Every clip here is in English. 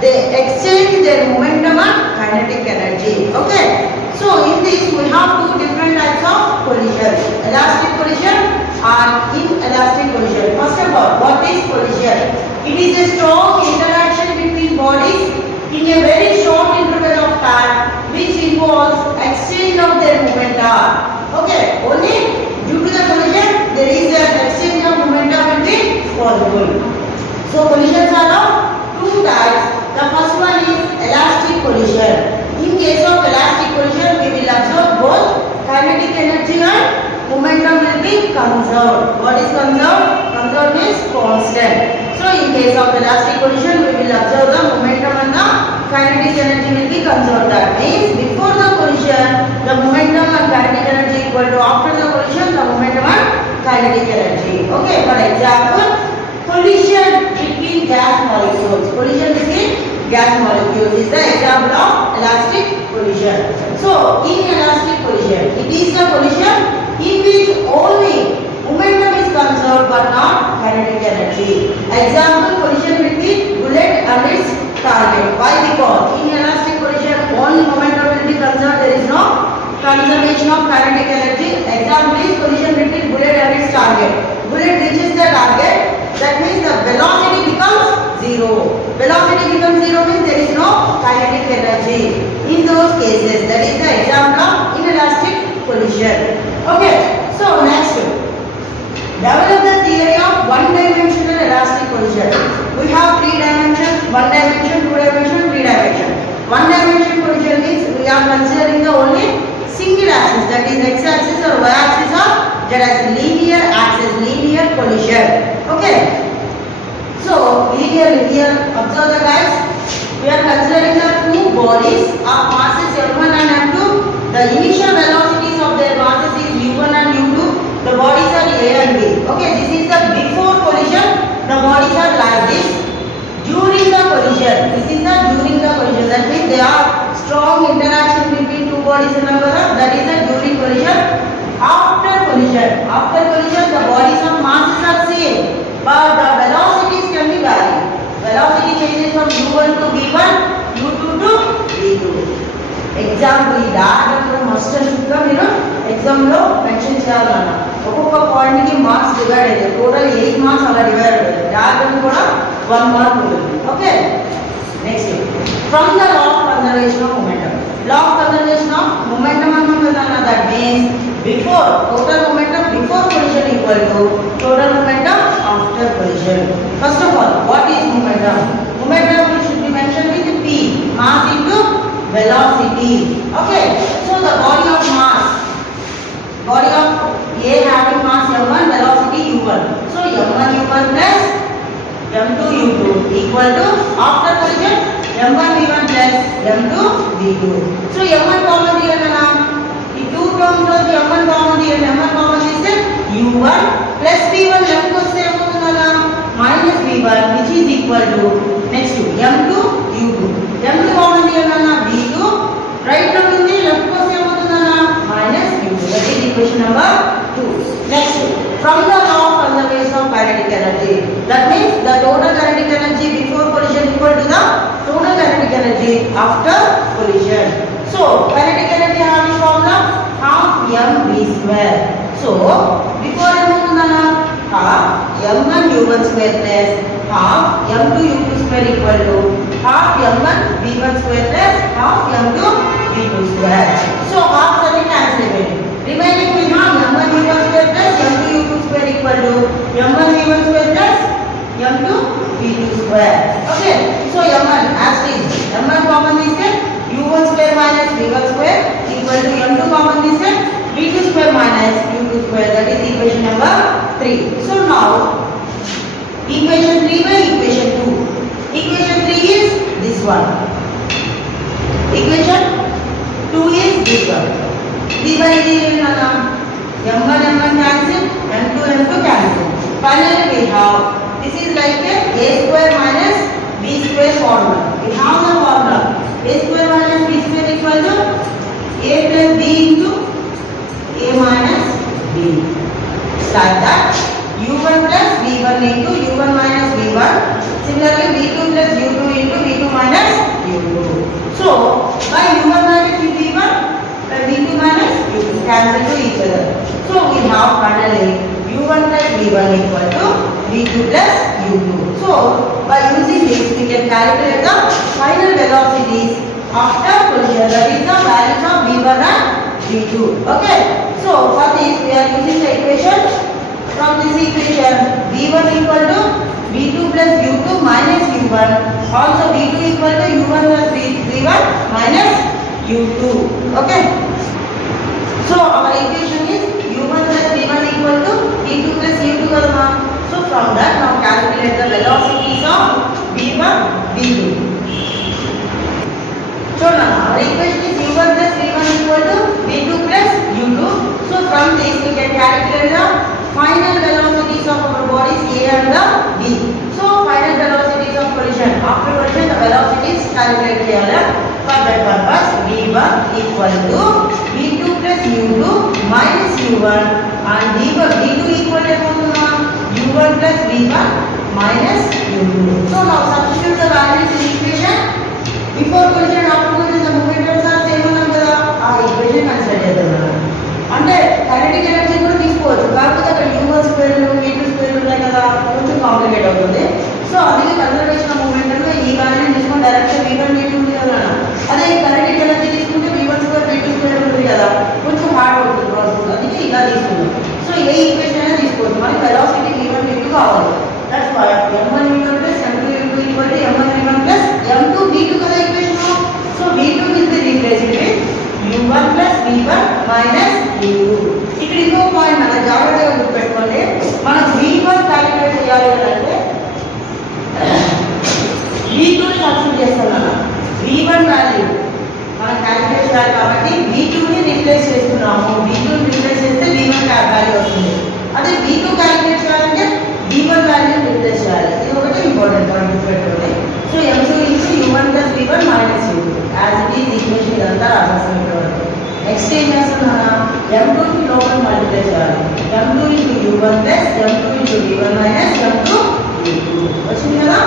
they exchange their momentum and kinetic energy. Okay. So in this we have two different types of collision: elastic collision and inelastic collision. First of all, what is collision? It is a strong interaction between bodies in a very short interval of time, which involves exchange of their momenta. Okay. Only due to the collision, there is an exchange of momentum will be possible. So collisions are of two types. The first one is elastic collision. In case of elastic collision, we will observe both kinetic energy and momentum will be conserved. What is conserved? Conserved means constant. So in case of elastic collision, we will observe the momentum and the kinetic energy will be conserved. That means before the collision, the momentum and kinetic energy equal to after the collision, the momentum and kinetic energy. Okay, for example, collision between gas molecules. Collision between gas molecules is the example of elastic collision. So, in elastic collision, it is the collision in which only momentum is conserved but not kinetic energy. Example, collision between bullet and its target. Why? Because in elastic collision, only momentum will be conserved. There is no conservation of kinetic energy. Example is collision between bullet and its target. Bullet reaches the target. That means the velocity becomes zero. Velocity becomes zero means there is no kinetic energy. In those cases, that is the example of inelastic collision. Okay. So next, develop the theory of one-dimensional elastic collision. We have three dimensions: one dimension, two dimension, three dimension. One dimension collision means we are considering the only single axis, that is x-axis or y-axis or z-axis, linear axis, linear collision. Okay. So linear, observe the guys. We are considering the two bodies of masses m1 and m2. The initial velocities of their masses is u1 and u2. The bodies are a and b. Okay, this is the before collision. The bodies are like this. During the collision, this is the during the collision. That means there are strong interaction between two bodies. Remember that is the during collision. After collision, the bodies of masses are same, but the velocities can be varied. Velocity changes from u1 to v1, u2 to v2. Example, ఈ diagram must గా మీరు exam లో mention చేయాలన్న. ఒక్కొక్క point కి marks divide అయితే total 8 marks అలా divide అవుతుంది. డయాగ్రామ్ కూడా 1 మార్క్ ఉంటుంది. Okay. Next, from the law of conservation of momentum. Law of conservation of momentum అన్నమాట. That means before total momentum before collision equal to total momentum after collision. First of all, what is momentum? Momentum should be mentioned with p, mass into velocity. Okay, so the body of mass, body of a having mass m1, velocity u1. So m1 u1 plus m2 u2 equal to after collision m1 v1 plus m2 v2. So m1 common తీయనా? ఈ two terms లో m1 common తీయండి. m1 common తీస్తే u1 plus v1 left వస్తే ఏమవుతుందన్నా? minus v1 which is equal to next m2 u2. m2 common తీయన్నా? v2 right లో ఉంది, left వస్తే ఏమవుతుందన్నా? minus u2. That is equation number 2. Next, from the law of conservation of kinetic energy. That means the total kinetic energy before collision equal to the total kinetic energy after collision. So kinetic energy having formula half mv square. So before ఏమవుతుందన్నా? half m1 u1 square plus half m2 u2 square equal to half m1 v1 square plus half m2 v2 square. So half suddenly cancel అయిపోయింది. Remaining we have m1 v1 square plus m2 u2 square equal to m1 v1 square plus m2 v2 square. Okay. So m1 as is m1 common is u1 square minus v1 square equal to m2 common is v2 square minus u2 square. That is equation number 3. So now equation 3 by equation 2. Equation 3 is this one. Equation 2 is this one. d by d m1 m1 cancel, m2 m2 cancel. Finally we have this is like a square minus b square formula. We have the formula a square minus b square equal to a plus b into a minus b. Like that u1 plus v1 into u1 minus v1 V1. Similarly, V2 plus U2 into V2 minus U2. So, by U1 minus V1, by V2 minus U2 cancel to each other. So, we have finally U1 plus V1 equal to V2 plus U2. So, by using this, we can calculate the final velocities after collision. That is the values of V1 and V2. Okay. So, for this, we are using the equation. From this equation, V1 equal to V2 plus U2 minus U1. Also, V2 equal to U1 plus V1 minus U2. Okay. So, our equation is U1 plus V1 equal to V2 plus U2. So, from that, now calculate the velocities of V1, V2. So, now our equation is U1 plus V1 equal to V2 plus U2. So, from this, we can calculate the final velocities of our bodies A and the B. So, final velocities of collision. After collision, the velocities calculate here. For that purpose, V1 equal to V2 plus U2 minus U1 and V2 equal to U1 plus V1 minus U2. So, now substitute the values in equation. Before collision, after collision, the momentums are same ఉన్నాం కదా ఆ equation consider చేద్దాం. అంటే kinetic energy కూడా తీసుకోవచ్చు, కాకపోతే అక్కడ U1 స్క్వేర్లు V2 స్క్వేర్లు ఉన్నాయి కదా, కొంచెం కాంప్లికేట్ అవుతుంది. సో అందుకే కన్సర్వేషన్ ఆఫ్ మూమెంటంలో ఈ వాల్యూని తీసుకొని డైరెక్ట్ V1 V2 ఉంది కదా. అదే కైనెటిక్ ఎనర్జీ తీసుకుంటే V1 స్క్వేర్ V2 స్క్వేర్ ఉంటుంది కదా, కొంచెం హార్డ్ అవుతుంది ప్రాసెస్. అందుకే ఇలా తీసుకుందాం. సో ఏ ఈక్వేషన్ అయినా తీసుకోవచ్చు, మనకి వెలాసిటీ V1 V2 కావాలి. That's why M1 V1 plus M2 V2 equal to M1 V1 plus M2 V2 కదా equation. So V2 will be replaced with U1 plus V1 minus U2. ఇక్కడ ఇంకో point మన జాగ్రత్తగా గుర్తుపెట్టుకోండి. మనం V1 క్యాలిక్యులేట్ చేయాలి అంటే V2 ని సబ్స్టిట్యూట్ చేస్తాం కదా. V1 వాల్యూ మనం క్యాలిక్యులేట్ చేయాలి కాబట్టి V2 ని రీప్లేస్ చేస్తున్నాము. V2 ని రీప్లేస్ చేస్తే V1 వాల్యూ వస్తుంది. అదే V2 క్యాలిక్యులేట్ చేయాలంటే V1 వాల్యూ రీప్లేస్ చేయాలి. ఇది ఒకటి ఇంపార్టెంట్ పాయింట్ గుర్తుపెట్టుకోండి. So M2 into U1 plus V1 minus U2 as it is equation ఇదంతా రాసేస్తాం ఇప్పటివరకు. నెక్స్ట్ ఏం చేస్తున్నానా, M2 ని లోపల మల్టిప్లై చేయాలి. M2 into U1 plus M2 into V1 minus M2 V2 వచ్చింది కదా.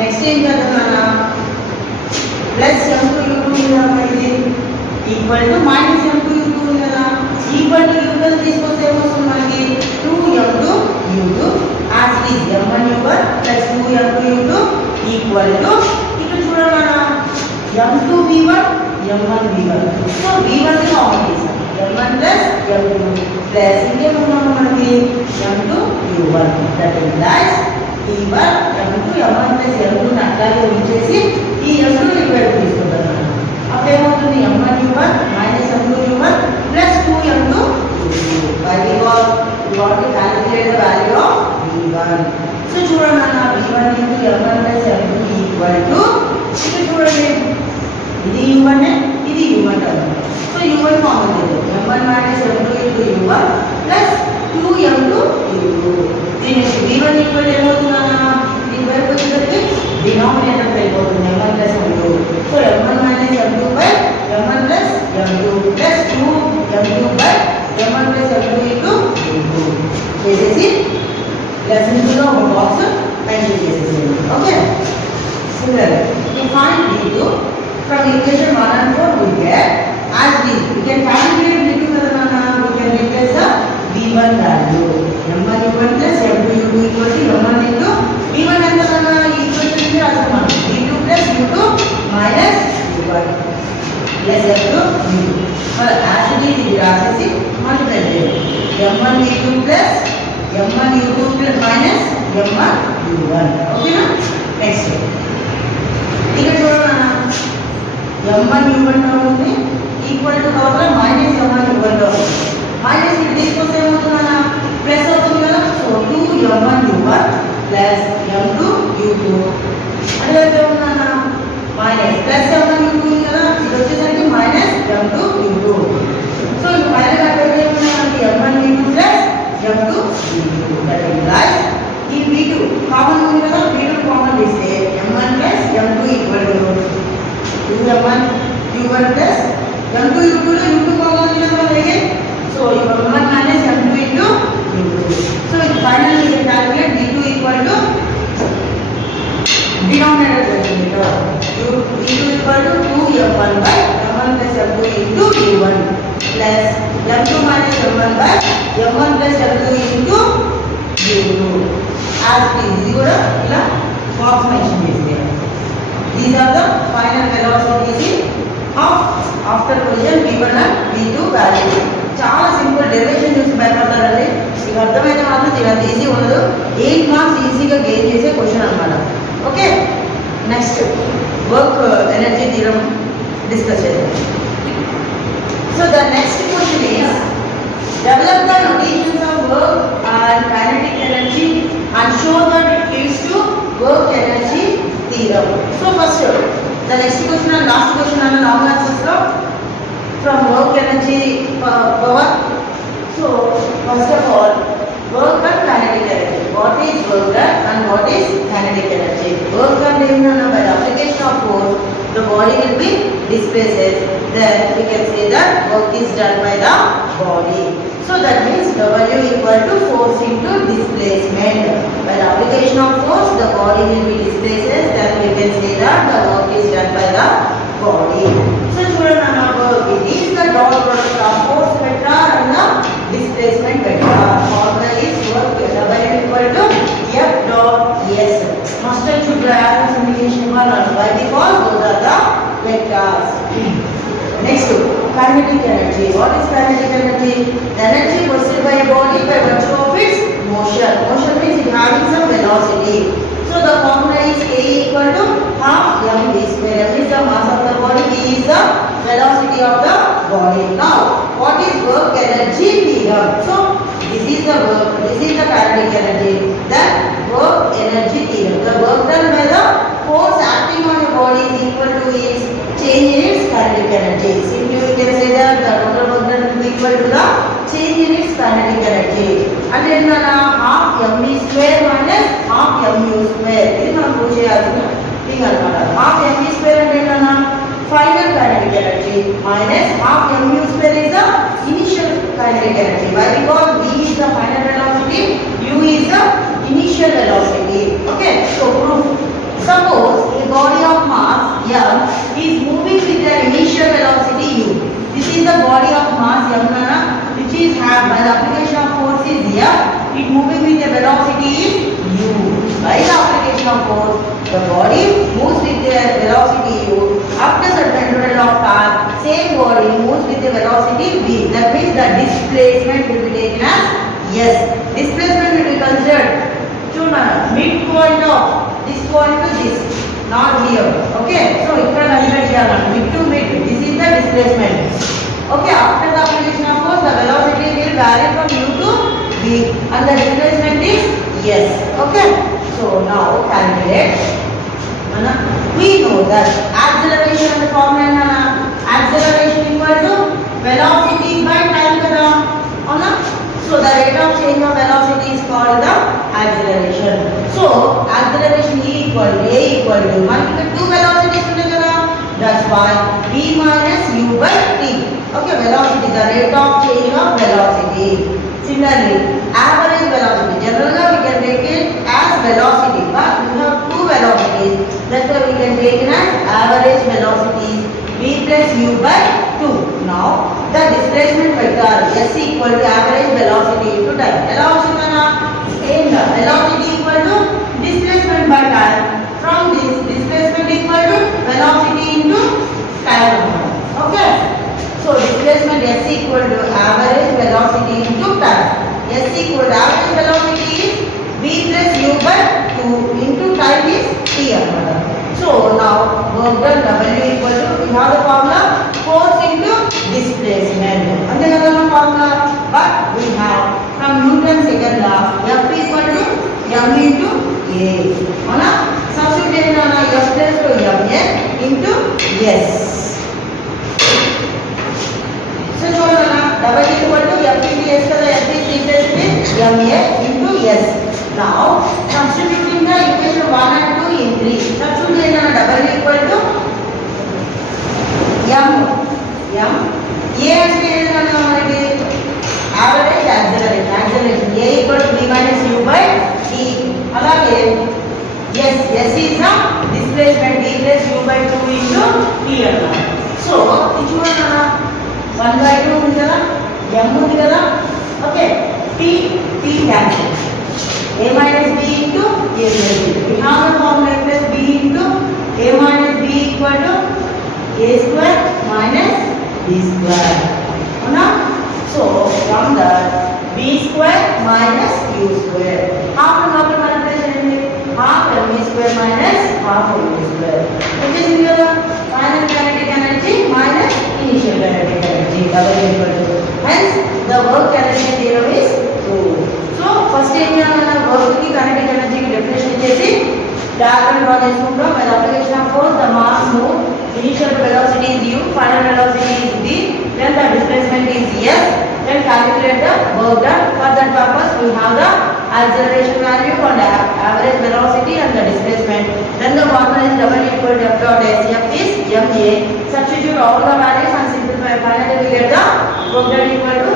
నెక్స్ట్ ఏం చేస్తున్నానా, ప్లస్ M2 U2 ఇది equal to minus M2 U2 ఉంది కదా. ఈక్వల్ టు U2 తీసుకొస్తే ఏమొస్తుంది మనకి 2M2 U2 as it is M1 U1 plus 2M2 U2 equal to ఇక్కడ చూడండి M2 V1 M1 V1. So V1 ని కామన్ చేసాం. M1 plus M2 ప్లస్ ఇంకేమున్నాము మనకి M2 U1. That implies V1 M2 M1 plus M2 ని అట్లాగే ఉంచేసి ఈ M2 ని ఇక్కడ తీసుకుంటాం. అప్పుడు ఏమవుతుంది M1 U1 minus M2 U1 plus 2M2 U2. Why? Because we want to calculate the value of V1. So చూడండి అన్న V1 into M1 plus M2 equal to ఇక్కడ చూడండి ఇది U1 ఇది U1 అవుతుంది. సో U1 కామన్ చేద్దాం. M1 minus M2 into U1 plus 2M2 U2. దీని V1 equal ఏమవుతుందన్నా, దీని వైపు వచ్చేసరికి డినామినేటర్ అయిపోతుంది M1 plus M2. So M1 minus M2 by M1 plus M2 plus 2M2 by M1 plus M2 into U2 చేసేసి లెసన్స్లో ఒక box mention చేసేసేయండి. Okay. Similarly, to find V2 from equation 1 and 4 we get as this. We can calculate V2 kadana, we can replace the V1 value. M1 U1 plus M2 U2 equal to M1 into V1 ఎంత కదా equation ఇది రాస్తాం. V2 plus U2 minus U1 plus M2 U2. మరి as it is ఇది రాసేసి multiply చేయండి. M1 V2 plus M1 U2 plus minus M1 U1. ఓకేనా. Next ఇక్కడ చూడండి M1 U1 ఉంది ఈక్వల్ టు లోపల మైనస్ M1 U1 లో మైనస్ ఇది తీసుకొస్తే ఏమవుతుందన్న ప్లస్ అవుతుంది కదా. So 2M1 U1 plus M2 U2 అంటే ఏమవుతుందన్న మైనస్ ప్లస్ M1 U2 ఉంది కదా, ఇది వచ్చేసరికి మైనస్ M2 U2. సో ఇది ఫైనల్ గా ఏమవుతుంది మనకి M1 V2 plus M2 V2. That implies ఈ V2 కామన్ ఉంది కదా, V2 కామన్ చేస్తే M1 plus M2 equal to 2M1 U1 plus M2 U2 లో U2 కామన్ ఉంది కదా అలాగే. So M1 minus M2 into U2. So ఇది finally we can calculate V2 equal to plus W into U2 as it is. ఇది కూడా ఇలా box mention చేసేయాలి. These are the final velocities of after collision V1 and V2 value. చాలా simple derivation చూసి భయపడతారండి. మీకు అర్థమైతే మాత్రం చాలా ఈజీ ఉండదు. 8 మార్క్స్ ఈజీగా గెయిన్ చేసే క్వశ్చన్ అన్నమాట. Okay, next work energy theorem discuss చేద్దాం. So the next question is develop the notations of work and kinetic energy and show that it leads to work energy theorem. So first, the next question and last question are long answers from work energy power. So first of all, work and kinetic energy. What is work done and what is kinetic energy? Work done by the application of force, the body will be displaced. Then we can say that work is done by the body. So that means W equal to force into displacement. By the application of force, the body will be displaced. Then we can say that the work is done by the body. So children, it is the dot product of force vector and the displacement vector. Formula is work W equal to F dot S. Master should have summation by default. Those are the vectors. Next, kinetic energy. What is kinetic energy? The energy possessed by a body by virtue of its motion. Motion means it having some velocity. So the formula is K equal to half mv square. M is the mass of the body, V is the velocity of the body. Now, what is work energy theorem? So this is the work, this is the kinetic energy. Then work energy theorem. The work done by the force acting on a body is equal to its change in its kinetic energy. Simply we can say that the total work done will be equal to the change in its kinetic energy. And then half mv square minus half mu square. This is not thing. Half mv square and then final kinetic energy minus half mu square is the initial kinetic energy. Why? Because v is the final velocity, u is the initial velocity. Okay, so proof. Suppose a body of mass m is moving with the initial velocity u. This is the body of mass m which is have by the application of force is f. It moving with the velocity is u. By the application of force, the body moves with the velocity u. After certain interval of time, same body moves with the velocity v. That means the displacement will be taken as s. Displacement will be considered to midpoint of this point to this, not here. Okay, so ikkada consider cheyalani mid to mid. This is the displacement. Okay, after the application of force, the velocity will vary from u to v and the displacement is s. Okay, so now calculate. We know that acceleration and the formula acceleration equal to velocity by time kada. So the rate of change of velocity is called the acceleration. So acceleration E equal to A equal to మనకి two velocities ఉన్నాయి కదా. That's why V minus U by T. Okay, velocity, the rate of change of velocity. Similarly, average velocity. Generally we can take it as velocity, but we have two velocities. That's why we can take it as average velocity. V plus U by 2. Now the displacement vector S equal to average velocity into time. Velocity equal to displacement by time. From this, displacement equal to velocity into time. Okay. So displacement S equal to average velocity into time. S equal to average velocity is V plus U by 2 into time is T. So now work done W equal to, we have the formula force into displacement. And then another formula, but we have from Newton's second law, F equal to M into A. Substitute F plus to M into S. So W equal to F into S, F is replaced with M into S. Now substituting the equation 1 and 2 in 3. Substitute W equal to M. A అంటే ఏంటన్నా మనకి average acceleration. A equal to V minus U by T. అలాగే S is the displacement D plus U by 2 into T అన్నమాట. So ఇది చూడండి 1 by 2 ఉంది కదా, M ఉంది కదా. Okay, T cancel. A minus B into A plus B. We have the formula A plus B into A minus B equal to A square minus B square. So from the B square minus U square. Half and half multiplication is half M V square minus half M V square. Which is your final kinetic energy minus initial kinetic energy. Hence the work energy theorem is true. So first thing work की kinetic energy की definition इच्छेसी diagram draw చేసుకుంటాం. By the application of force, the mass move. Initial velocity is u, final velocity is v. Then the displacement is s. Then calculate the work done. For that purpose, we have the acceleration value and average velocity and the displacement. Then the formula is W equal to F dot S. F is ma. Substitute all the values and simplify. Finally, we get the work done equal to